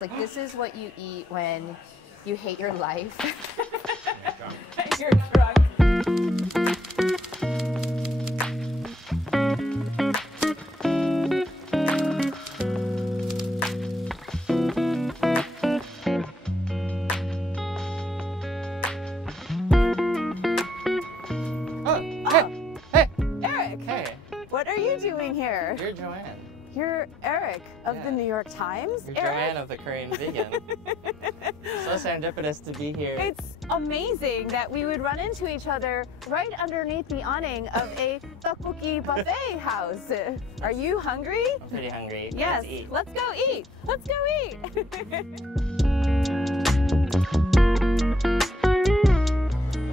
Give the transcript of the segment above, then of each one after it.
Like, this is what you eat when you hate your life. You're drunk. Hey! Eric! Hey! What are you doing here? You're Joanne. You're Eric of the New York Times. You're Eric? Joanne of the Korean Vegan. So serendipitous to be here. It's amazing that we would run into each other right underneath the awning of a tteokbokki buffet house. Are you hungry? I'm pretty hungry. Yes. Let's eat. Let's go eat. Let's go eat.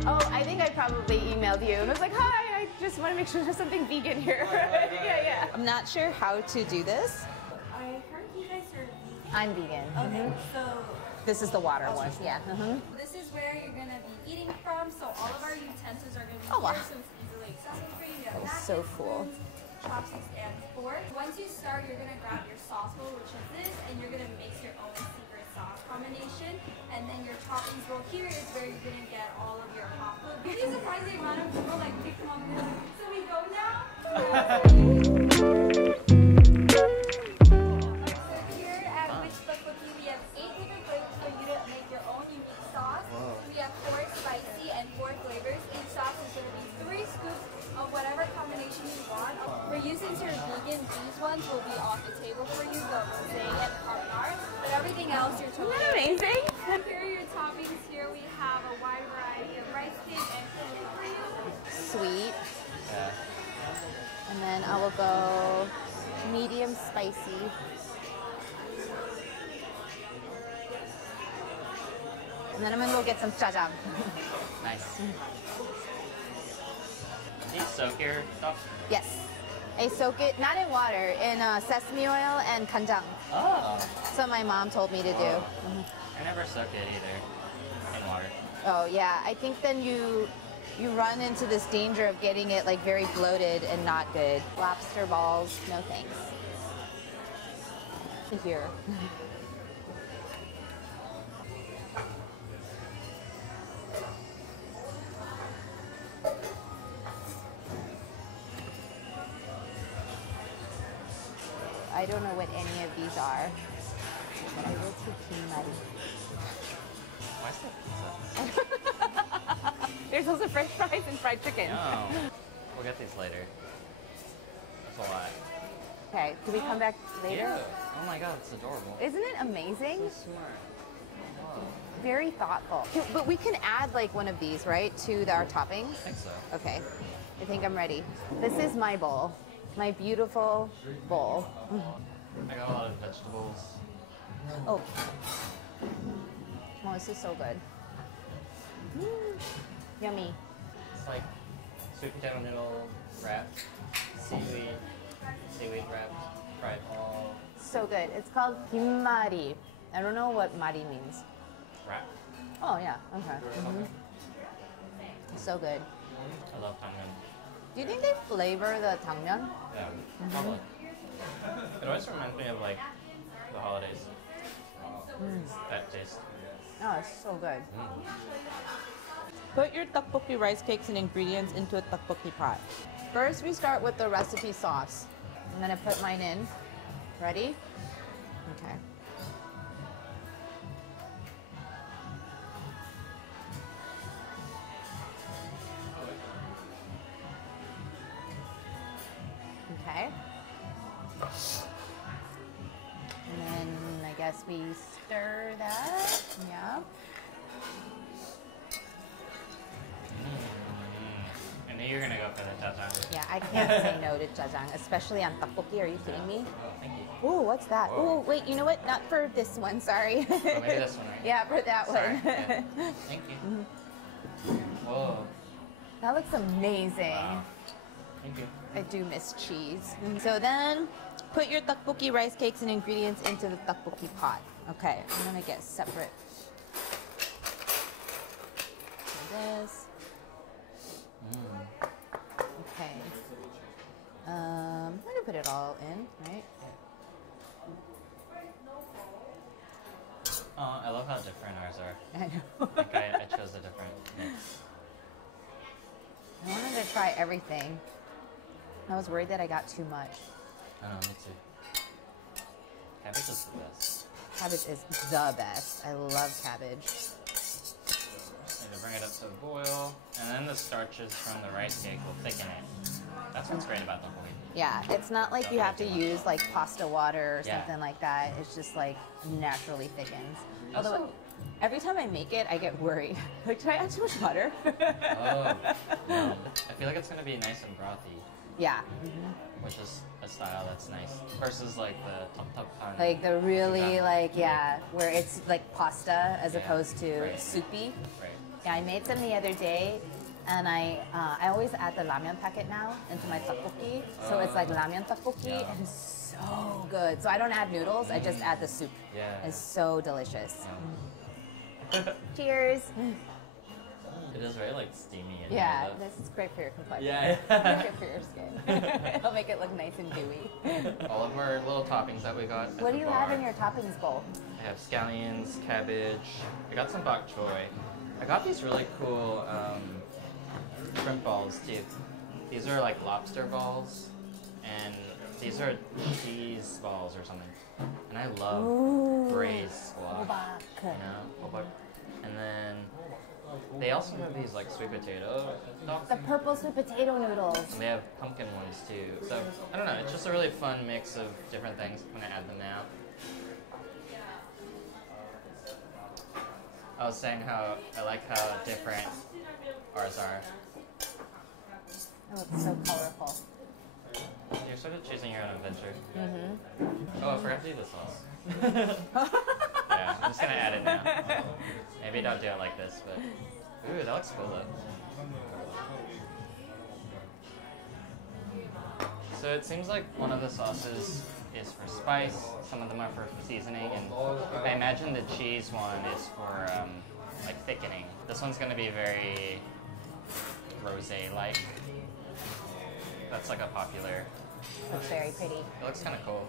Oh, I think I probably emailed you and was like, hi, I just want to make sure there's something vegan here. Yeah. I'm not sure how to do this. I heard you guys are vegan. I'm vegan. Okay, so This is the water one. Yeah. this is where you're gonna be eating from. So all of our utensils are gonna be Oh, wow. here, so it's easily accessible for you. You have That is napkins, so cool. spoons, chopsticks, and forks. Once you start, you're gonna grab your sauce bowl, which is this, and you're gonna mix your own secret sauce combination. And then your toppings bowl here is where you're gonna get all of your hot food. It's surprising the amount of people like pick them up and they're like, so we go now? So here at Which Tteokbokki, we have 8 different flavors for you to make your own unique sauce. We have 4 spicy and 4 flavors. Each sauce is going to be 3 scoops of whatever combination you want. For you, since you're vegan, these ones will be off the table for you, the rosé and carbonara. But everything else, you're totally Amazing. Here are your toppings. Here we have a wide variety of rice cake and chicken for you. Sweet. Yeah. And then I will go medium spicy. And then I'm gonna go get some jjajang. Nice. Do you soak your stuff? Yes. I soak it, not in water, in sesame oil and kanjang. Oh. That's what my mom told me to do. I never soak it either. In water. Oh yeah, I think then you run into this danger of getting it like very bloated and not good. Lobster balls, no thanks. Here. I don't know what any of these are, but I will take kimari. Why is that pizza? There's also french fries and fried chicken. No. We'll get these later. That's a lot. Okay, do we come back later? Yeah. Oh my god, it's adorable. Isn't it amazing? So smart. Very thoughtful. But we can add like one of these, right, to our toppings? I think so. Okay, I think I'm ready. This is my bowl, my beautiful bowl. I got a lot of vegetables. Oh, this is so good. Yummy. It's like sweet potato noodle wrapped, seaweed wrapped, fried all So good. It's called kimari. I don't know what mari means. wrapped. Oh yeah, okay. So good. I love tangmyeon. Do you think they flavor the tangmyeon? Yeah, probably. It always reminds me of like the holidays. That taste. Oh, it's so good. Put your tteokbokki rice cakes and ingredients into a tteokbokki pot. First, we start with the recipe sauce. I'm gonna put mine in. Ready? Okay. Okay. And then I guess we stir that. Yeah. I knew you were gonna go for the jjajang. Yeah, I can't say no to jjajang, especially on tteokbokki. Are you kidding me? Oh, thank you. Ooh, what's that? Whoa. Ooh, wait, you know what? Not for this one, sorry. Oh, maybe this one, right? Yeah, for that Sorry. one. Yeah. Thank you. Whoa. That looks amazing. Wow. Thank you. I do miss cheese. So then, put your tteokbokki rice cakes and ingredients into the tteokbokki pot. Okay, I'm gonna get separate. So this. Okay. I'm gonna put it all in, right? Oh, I love how different ours are. I know. Like I chose a different mix. I wanted to try everything. I was worried that I got too much. I know, me too. Cabbage is the best. Cabbage is the best. I love cabbage. Need to bring it up to the boil, and then the starches from the rice cake will thicken it. That's what's great about the whole. Yeah, it's not like you have to use like pasta water or Yeah. something like that. It's just like naturally thickens. Also- Although every time I make it, I get worried. Like, did I add too much butter? Oh, no. I feel like it's gonna be nice and brothy, Yeah. which is a style that's nice. Versus like the tteokbokki. Like the really Yeah. like, yeah, where it's like pasta as Yeah, opposed to right. soupy. Right. Yeah, I made some the other day, and I always add the ramyeon packet now into my tteokbokki. So it's like ramyeon tteokbokki, Yeah. and it's so good. So I don't add noodles, I just add the soup. Yeah. It's so delicious. Yeah. Cheers. It is very like steamy. And Yeah, all that. this is great for your complexion. Yeah. It's good for your skin. It'll make it look nice and dewy. All of our little toppings that we got. At What the do you bar. have in your toppings bowl? I have scallions, cabbage. I got some bok choy. I got these really cool shrimp balls too. These are like lobster balls, and these are cheese balls or something. And I love Ooh. braised squash. Bok. You know, bok. And then they also have these like sweet potato dogs. The purple sweet potato noodles. And they have pumpkin ones too. So I don't know. It's just a really fun mix of different things when I add them out. I was saying how I like how different ours are. Oh, it's so colorful. You're sort of choosing your own adventure. Mm-hmm. Oh, I forgot to do the sauce. Yeah, I'm just gonna add it now. Maybe don't do it like this, but ooh, that looks cool though. So it seems like one of the sauces is for spice, some of them are for seasoning, and I imagine the cheese one is for like thickening. This one's gonna be very rosé-like. That's like a popular. Looks very pretty. It looks kind of cool.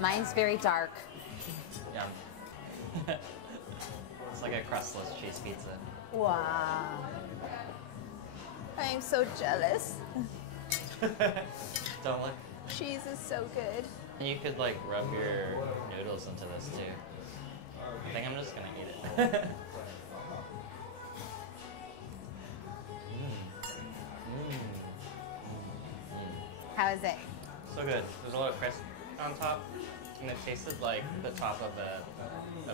Mine's very dark. Yeah. It's like a crustless cheese pizza. Wow. I'm so jealous. Don't look. Cheese is so good. You could like rub your noodles into this too. I think I'm just gonna eat it. How is it? So good. There's a little crisp on top, and it tasted like the top of a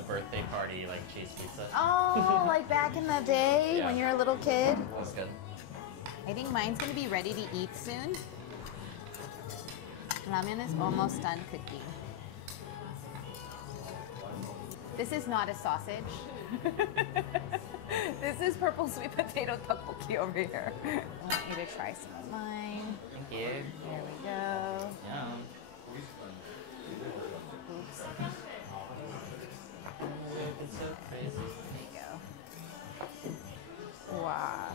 birthday party like cheese pizza. Oh, like back in the day Yeah. when you were a little kid? That's good. I think mine's gonna be ready to eat soon. Ramen is almost done cooking. This is not a sausage. This is purple sweet potato tteokbokki over here. I want you to try some of mine. Thank you. There we go. Yum. Oops. It's so crazy. There you go. Wow.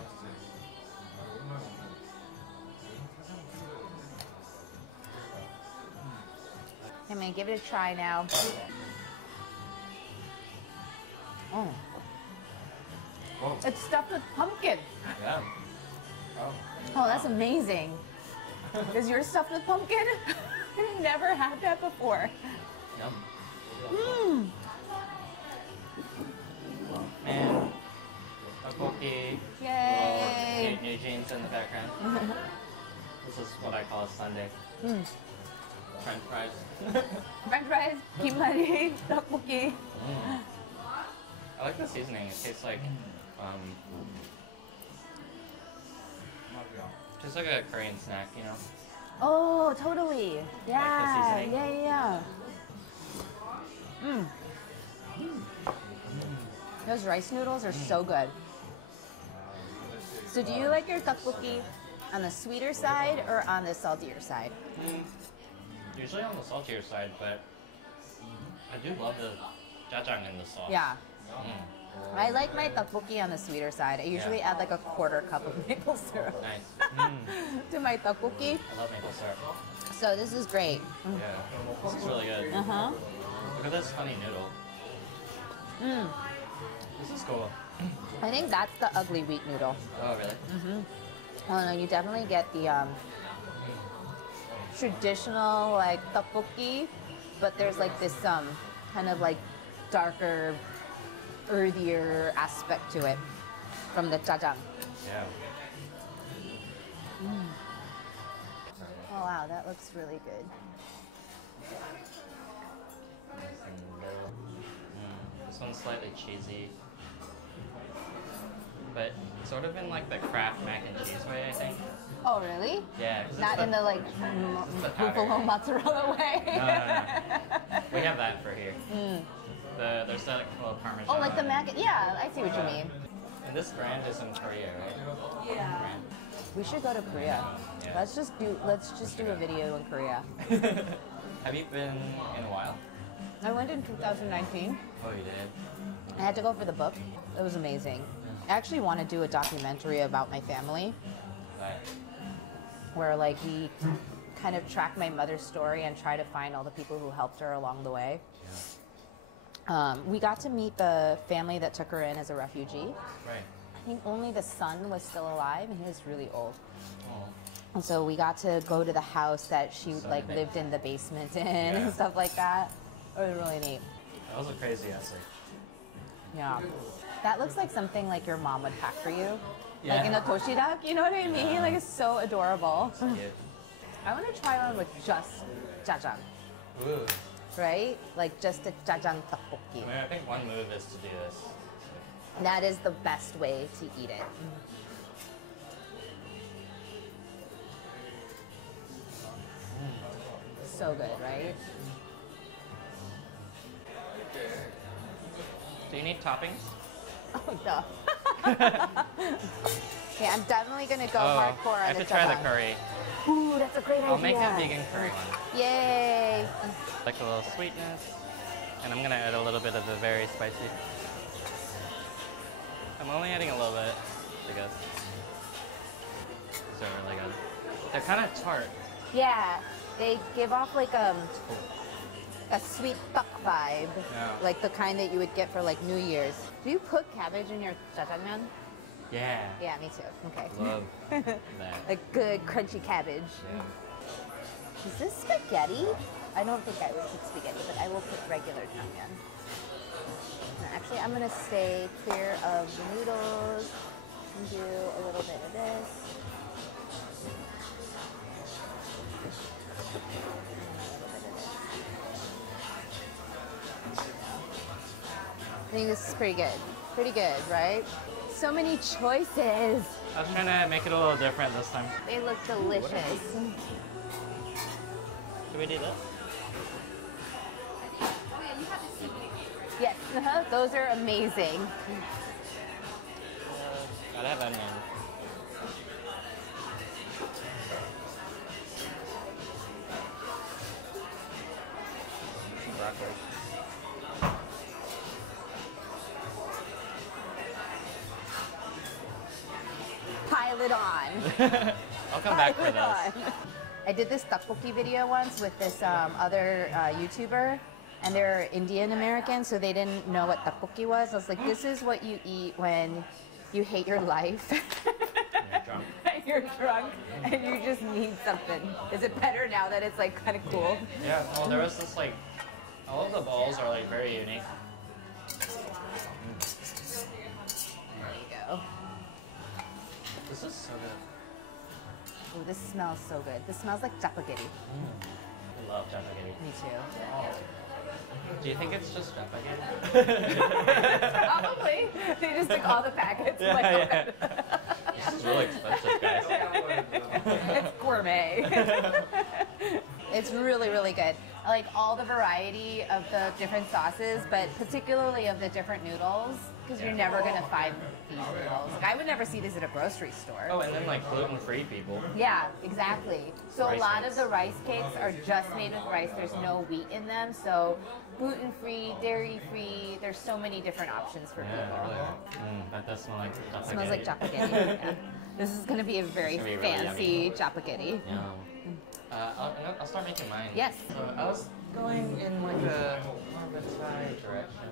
I'm gonna give it a try now. Oh. Whoa. It's stuffed with pumpkin. Yeah. Oh. Oh, that's amazing. Is yours stuffed with pumpkin? I've never had that before. Yum. Mmm. And tteokbokki. Yay. New jeans in the background. This is what I call a Sunday. Mm. French fries. French fries, kimchi, tteokbokki. I like the seasoning. It tastes like just like a Korean snack, you know. Oh, totally. Yeah, seasoning? yeah. Mmm. Those rice noodles are so good. So do you like your tteokbokki on the sweeter side or on the saltier side? Usually on the saltier side, but I do love the jajang in the sauce. Yeah. Mm. I like my tteokbokki on the sweeter side. I usually add like a quarter cup of maple syrup Nice. to my tteokbokki. I love maple syrup. So this is great. Yeah, this is really good. Uh-huh. Look at this honey noodle. This is cool. I think that's the ugly wheat noodle. Oh, really? Oh no, you definitely get the traditional like tteokbokki, but there's like this kind of like darker, earthier aspect to it from the jjajang. Yeah. Oh wow, that looks really good. This one's slightly cheesy, but sort of in like the Kraft mac and cheese way, I think. Oh really? Yeah. 'Cause Not it's in the like the powder. buffalo mozzarella way. No. We have that for here. There's that little Parmesan. Oh, like the mac. Yeah, I see what you mean. And this brand is in Korea, right? Yeah. Brand. We should go to Korea. Yeah. Let's just do a video in Korea. Have you been in a while? I went in 2019. Oh, you did? I had to go for the book. It was amazing. I actually want to do a documentary about my family, Right. where like we kind of track my mother's story and try to find all the people who helped her along the way. We got to meet the family that took her in as a refugee. Right. I think only the son was still alive, and he was really old. Oh. And so we got to go to the house that she So like big. lived in the basement in Yeah. and stuff like that. It was really neat. That was a crazy essay. Yeah. That looks like something like your mom would pack for you. Yeah. Like in a toshidak, you know what I mean? Like it's so adorable. Cute. I want to try one with just jjajang, Ooh. right? Like just a jjajang tteokbokki. I mean, I think one move is to do this. That is the best way to eat it. So good, right? Do you need toppings? Oh, duh. Yeah, I'm definitely gonna go hardcore I on have the to try the jjajang. curry. Ooh, that's a great idea. I'll make a vegan curry one. Yay! Like a little sweetness. And I'm gonna add a little bit of the very spicy. I'm only adding a little bit, because these are really good. They're kind of tart. Yeah, they give off like a sweet duck vibe, Yeah. like the kind that you would get for like New Year's. Do you put cabbage in your jjajangmyeon? Yeah. Yeah, me too. Okay. Love that. A good crunchy cabbage. Yeah. Is this spaghetti? I don't think I would put spaghetti, but I will put regular jjajangmyeon. Actually, I'm gonna stay clear of the noodles and do a little bit of this. I think this is pretty good. Pretty good, right? So many choices. I was trying to make it a little different this time. They look delicious. Should we do this? Yes, those are amazing. Gotta have onion. Broccoli. Pile it on. I'll come back for Pile it this. on. I did this tteokbokki video once with this other YouTuber, and they're Indian American, so they didn't know what tteokbokki was. I was like, this is what you eat when you hate your life. You're drunk. You're drunk and you just need something. Is it better now that it's like kind of cool? Yeah, well, there was this like, all of the balls are like very unique. There you go. This is so good. Oh, this smells so good. This smells like Tteokbokki. I love Tteokbokki. Me too. Oh. Do you think it's just Tteokbokki? Probably. They just took all the packets. Yeah, Like, yeah. This is really expensive, guys. It's gourmet. It's really, really good. I like all the variety of the different sauces, but particularly of the different noodles, because you're never going to find these noodles. Like, I would never see this at a grocery store. Oh, and then like gluten-free people. Yeah, exactly. So Rice a lot cakes. of the rice cakes are just made with rice. There's no wheat in them. So gluten-free, dairy-free. There's so many different options for Yeah, people. really. That does smell like Tteokbokki. It smells like jjapaghetti. Yeah. This is going to be a very It's gonna be really fancy jjapaghetti. Yeah. I'll start making mine. Yes. So I was going in like a more of a Thai direction.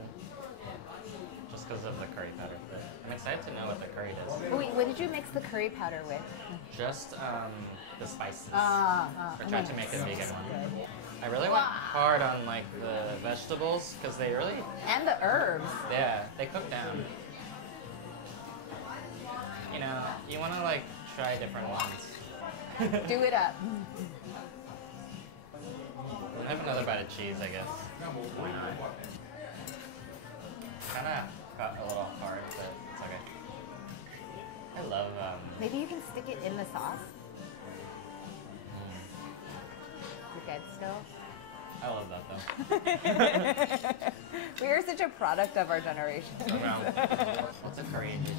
curry powder. But I'm excited to know what the curry does. Wait, what did you mix the curry powder with? Just the spices. We're Oh trying to make a vegan one. I really went hard on like the vegetables because they really, And the herbs. yeah, they cook down. You know, you want to like try different ones. Do it up. We'll have another bite of cheese, I guess. Why not? Kind of got a little hard, but it's okay. I love. Maybe you can stick it in the sauce. You're good still? I love that though. We are such a product of our generation. What's a Korean dish?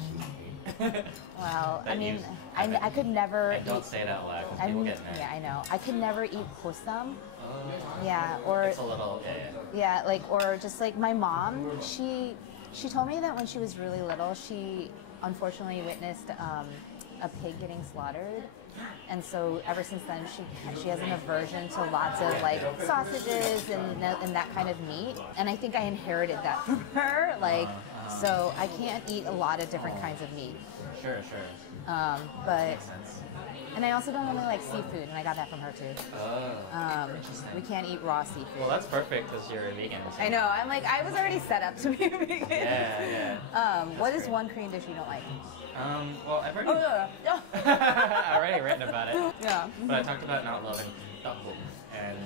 Well, I That mean, use- I could never And don't eat. say it out loud because people get mad. Yeah, I know. I could never eat posam. Oh, Yeah, or it's a little, yeah. yeah, like or just like my mom. She told me that when she was really little, she unfortunately witnessed a pig getting slaughtered, and so ever since then she has an aversion to lots of like sausages and that kind of meat. And I think I inherited that from her. Like, so I can't eat a lot of different kinds of meat. Sure. But Makes sense. and I also don't really like seafood, and I got that from her too. Oh, interesting. We can't eat raw seafood. Well, that's perfect because you're a vegan. So. I know. I'm like, I was already set up to be a vegan. Yeah. What is one Korean dish you don't like? Well, I've already, Oh, yeah. I've already written about it. Yeah. But I talked about not loving tteokbokki, and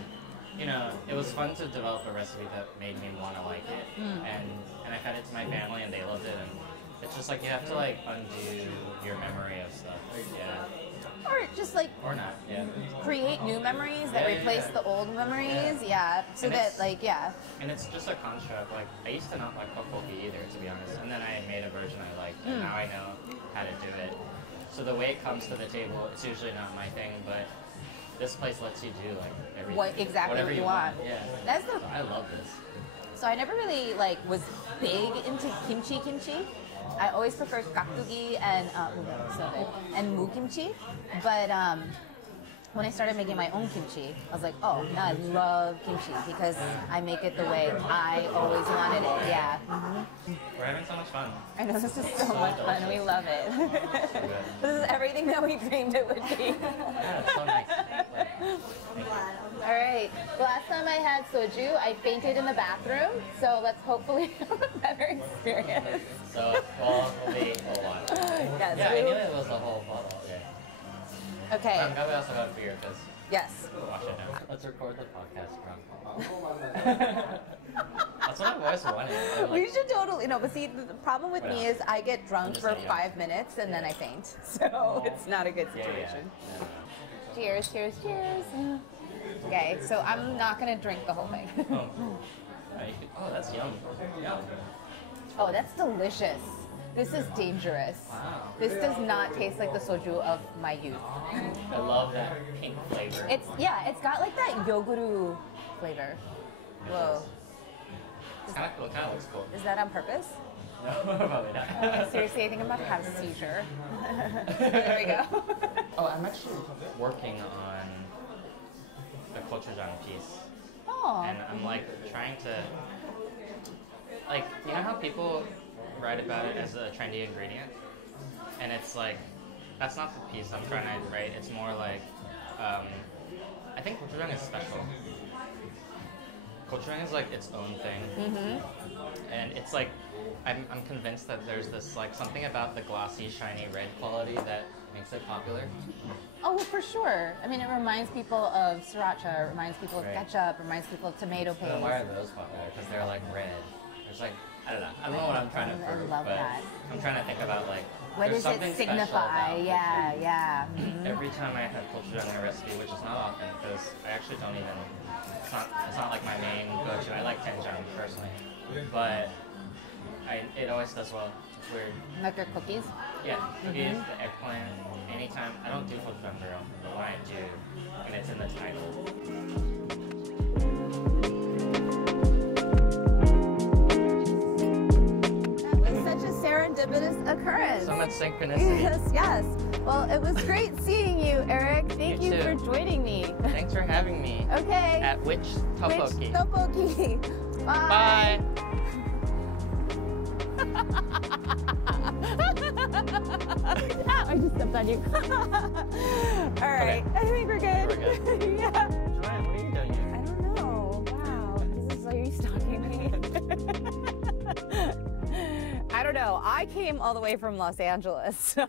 you know, it was fun to develop a recipe that made me want to like it, and I fed it to my family, and they loved it, and it's just like you have to like undo your memory of stuff, yeah, Or just like or not, yeah. create new memories that Yeah, replace yeah. the old memories. Yeah. So And that it's- like, yeah. And it's just a construct. Like I used to not like tteokbokki either, to be honest, and then I made a version I liked, and now I know how to do it. So the way it comes to the table, it's usually not my thing, but this place lets you do like everything, Exactly whatever what you want. Yeah, That's the. so I love this. So I never really like was big into kimchi. I always preferred gakdugi and mu kimchi, but when I started making my own kimchi, I was like, oh, now I love kimchi because I make it the way I always wanted it. Yeah. We're having so much fun. I know, this is so much fun. We love it. So good. This is everything that we dreamed it would be. Yeah, it's so nice. All right. The last time I had soju, I fainted in the bathroom. So let's hopefully have a better experience. So, well, it'll be a whole lot. Yes. Yeah, I knew it was a whole bottle. Yeah. Okay. I'm glad we also got beer because Yes. wash it down. Let's record the podcast That's what I've always wanted. I'm We like, should totally no, but see, the problem with me is I get drunk just for saying, yeah. 5 minutes and then I faint. So it's not a good yeah. situation. No. Cheers, cheers, cheers. Okay, so I'm not gonna drink the whole thing. Oh, that's yum. Yum. Oh, that's delicious. This is dangerous. Wow. This does not taste like the soju of my youth. I love that pink flavor. It's got like that yoguru flavor. Whoa. It's kind of cool. It kind of looks cool. Is that on purpose? No, probably not. Seriously, I think I'm about to have a seizure. There we go. Oh, I'm actually working on the gochujang piece. Oh. And I'm like trying to, like, you know how people write about it as a trendy ingredient? And it's like, that's not the piece I'm trying to write. It's more like, I think gochujang is special. Gochujang is like its own thing. And it's like, I'm convinced that there's this like something about the glossy, shiny red quality that makes it popular. Oh, for sure. I mean, it reminds people of sriracha, it reminds people of Right. ketchup, it reminds people of tomato But why paste. are those popular? Because they're like red. There's like, I don't know what I'm trying to I prove, love but that. I'm trying to think about like, What there's does it something special signify? about Yeah, gochujang. yeah. Every time I have gochujang in a recipe, which is not often, because I actually don't even, it's not like my main go-to. I like doenjang personally, but it always does well. It's weird. Like your cookies? Yeah, cookies, the eggplant, anytime. I don't do gochujang very often, but when I do, and it's in the title. That was such a serendipitous occurrence. So much synchronicity. Yes. Well, it was great seeing you, Eric. Thank You you for too. joining me. Thanks for having me. Okay. At which tteokbokki? Tteokbokki. Bye. Bye. I just stepped on you. All right, I think we're good. We're good. Yeah. Joanne, what are you doing here? I don't know. Wow. This is, are you stalking me? I don't know. I came all the way from Los Angeles, so.